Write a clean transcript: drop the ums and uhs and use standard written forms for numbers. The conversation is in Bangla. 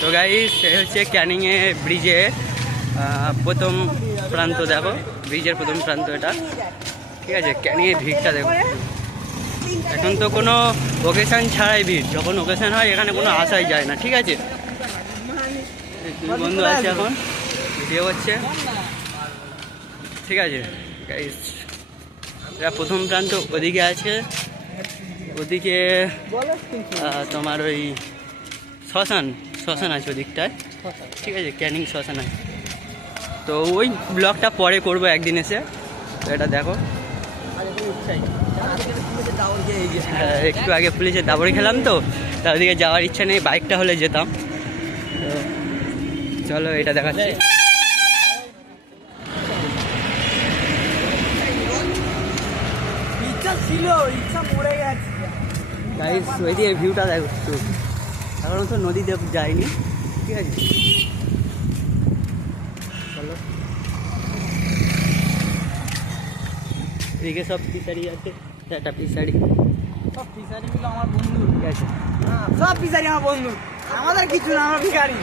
তো গাইস এই হচ্ছে ক্যানিংয়ে ব্রিজের প্রথম প্রান্ত। দেখো ব্রিজের প্রথম প্রান্ত এটা, ঠিক আছে। ক্যানিংয়ের ভিড়টা দেখো, এখন তো কোনো ওকেশান ছাড়াই ভিড়, যখন ওকেশান হয় এখানে কোনো আসাই যায় না, ঠিক আছে। বন্ধু আছে এখন ভিডিও করছে, ঠিক আছে গাইস। এটা প্রথম প্রান্ত ওদিকে আছে, ওদিকে তোমার ওই শ্মশান আছে ওদিকটায়, ঠিক আছে। ক্যানিং শ্মশান আছে। তো ওই ব্লগটা পরে করবো একদিন এসে। তো এটা দেখো, একটু আগে পুলিশে দাবড়ি খেলাম, তো তার ওদিকে যাওয়ার ইচ্ছা নেই, বাইকটা হলে যেতাম। তো চলো এটা দেখাচ্ছি। গাইস ওই যে ভিউটা দেখো একটু, এখন তো নদীতে যায়নি, ঠিক আছে। চলো এদিকে সব ফিশারি আছে, একটা ফিশারি, সব ফিশারিগুলো আমার বন্ধু, ঠিক আছে। সব ফিশারি আমার বন্ধু, আমাদের কিছু না, আমরা ভিখারি।